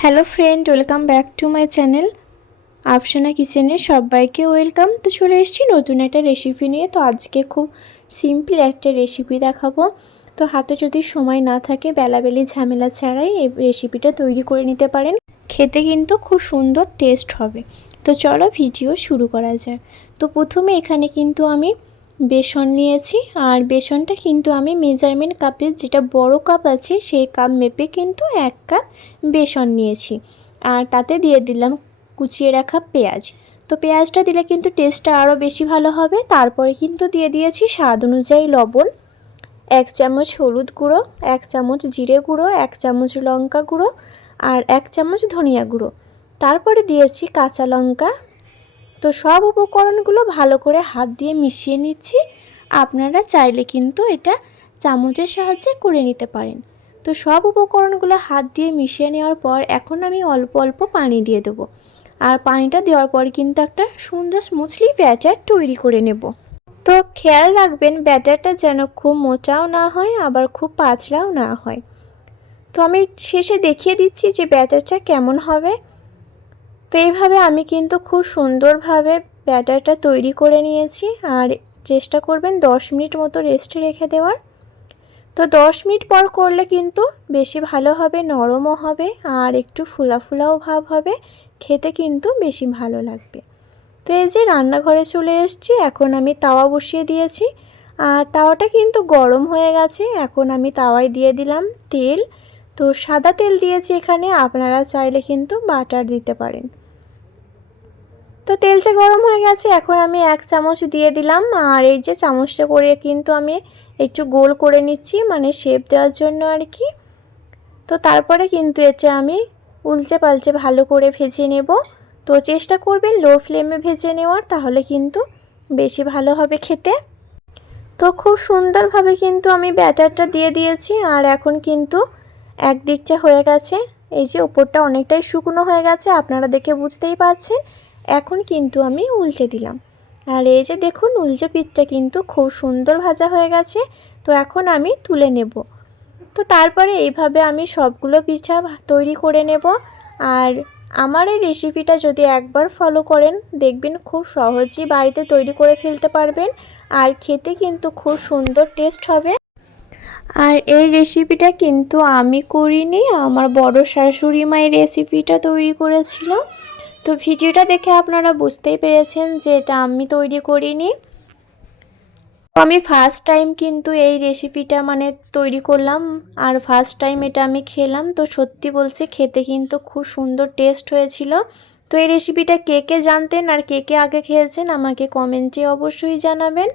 Hello friend, welcome back to my channel Afsana কিচেনে সবাইকে welcome. তো চলে এসেছি নতুন একটা রেসিপি নিয়ে। তো আজকে খুব সিম্পল একটা রেসিপি দেখাবো। তো হাতে যদি সময় না থাকে, বেলাবেলি ঝামেলা ছাড়াই এই রেসিপিটা তৈরি করে নিতে পারেন। খেতে কিন্তু খুব সুন্দর টেস্ট হবে। তো চলো ভিডিও শুরু করা যাক। তো প্রথমে এখানে কিন্তু আমি বেসন নিয়েছি। আর বেসনটা কিন্তু আমি মেজারমেন্ট কাপের যেটা বড় কাপ আছে, সেই কাপ মেপে কিন্তু এক কাপ বেসন নিয়েছি। আর তাতে দিয়ে দিলাম কুচিয়ে রাখা পেঁয়াজ। তো পেঁয়াজটা দিলে কিন্তু টেস্টটা আরও বেশি ভালো হবে। তারপরে কিন্তু দিয়ে দিয়েছি স্বাদ অনুযায়ী লবণ, এক চামচ হলুদ গুঁড়ো, এক চামচ জিরে গুঁড়ো, এক চামচ লঙ্কা গুঁড়ো, আর এক চামচ ধনিয়া গুঁড়ো। তারপরে দিয়েছি কাঁচা লঙ্কা তো সব উপকরণগুলো ভালো করে হাত দিয়ে মিশিয়ে নিচ্ছি। আপনারা চাইলে কিন্তু এটা চামচের সাহায্যে করে নিতে পারেন। তো সব উপকরণগুলো হাত দিয়ে মিশিয়ে নেওয়ার পর এখন আমি অল্প অল্প পানি দিয়ে দেবো। আর পানিটা দেওয়ার পর কিন্তু একটা সুন্দর স্মুথলি ব্যাটার তৈরি করে নেব। তো খেয়াল রাখবেন ব্যাটারটা যেন খুব মোটাও না হয়, আবার খুব পাতলাও না হয়। তো আমি শেষে দেখিয়ে দিচ্ছি যে ব্যাটারটা কেমন হবে। এইভাবে আমি কিন্তু খুব সুন্দরভাবে ব্যাটারটা তৈরি করে নিয়েছি। আর চেষ্টা করবেন দশ মিনিট মতো রেস্টে রেখে দেওয়ার। তো দশ মিনিট পর করলে কিন্তু বেশি ভালো হবে, নরমও হবে, আর একটু ফুলা ফুলাও ভাব হবে, খেতে কিন্তু বেশি ভালো লাগবে। তো এই যে রান্নাঘরে চলে এসেছি, এখন আমি তাওয়া বসিয়ে দিয়েছি। আর তাওয়াটা কিন্তু গরম হয়ে গেছে, এখন আমি তাওয়ায় দিয়ে দিলাম তেল। তো সাদা তেল দিয়েছি এখানে, আপনারা চাইলে কিন্তু বাটার দিতে পারেন। তো তেলটা গরম হয়ে গেছে, এখন আমি এক চামচ দিয়ে দিলাম। আর এই যে চামচটা করে কিন্তু আমি একটু গোল করে নিচ্ছি মানে শেপ দেওয়ার জন্য আর কি। তো তারপরে কিন্তু এটা আমি উল্টে পাল্টে ভালো করে ভেজে নেব। তো চেষ্টা করবেন লো ফ্লেমে ভেজে নেওয়ার, তাহলে কিন্তু বেশি ভালো হবে খেতে। তো খুব সুন্দরভাবে কিন্তু আমি ব্যাটারটা দিয়ে দিয়েছি, আর এখন কিন্তু একদিকটা হয়ে গেছে। এই যে ওপরটা অনেকটাই শুকনো হয়ে গেছে, আপনারা দেখে বুঝতেই পারছেন। এখন কিন্তু আমি উল্টে দিলাম। আর এই যে দেখুন, উলচে পিঠটা কিন্তু খুব সুন্দর ভাজা হয়ে গেছে। তো এখন আমি তুলে নেব। তো তারপরে এইভাবে আমি সবগুলো পিঠা তৈরি করে নেব। আর আমার এই রেসিপিটা যদি একবার ফলো করেন, দেখবেন খুব সহজেই বাড়িতে তৈরি করে ফেলতে পারবেন। আর খেতে কিন্তু খুব সুন্দর টেস্ট হবে। আর এই রেসিপিটা কিন্তু আমি করিনি, আমার বড় শাশুড়ি মা এই রেসিপিটা তৈরি করেছিল। তো ভিডিওটা দেখে আপনারা বুঝতেই পেরেছেন যে এটা আমি তৈরি করিনি। আমি ফার্স্ট টাইম কিন্তু এই রেসিপিটা মানে তৈরি করলাম। আর ফার্স্ট টাইম এটা আমি খেলাম। তো সত্যি বলছি, খেতে কিন্তু খুব সুন্দর টেস্ট হয়েছিল। তো এই রেসিপিটা কে কে জানতেন আর কে কে আগে খেয়েছেন আমাকে কমেন্টে অবশ্যই জানাবেন।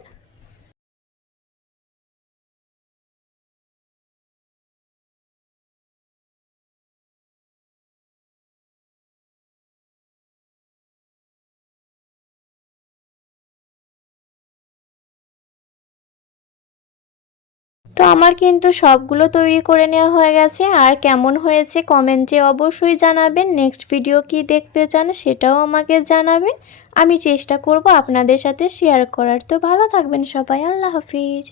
তো আমার কিন্তু সবগুলো তৈরি করে নেওয়া হয়ে গেছে। আর কেমন হয়েছে কমেন্টে অবশ্যই জানাবেন। নেক্সট ভিডিও কি দেখতে চান সেটাও আমাকে জানাবেন। আমি চেষ্টা করব আপনাদের সাথে শেয়ার করার। তো ভালো থাকবেন সবাই। আল্লাহ হাফিজ।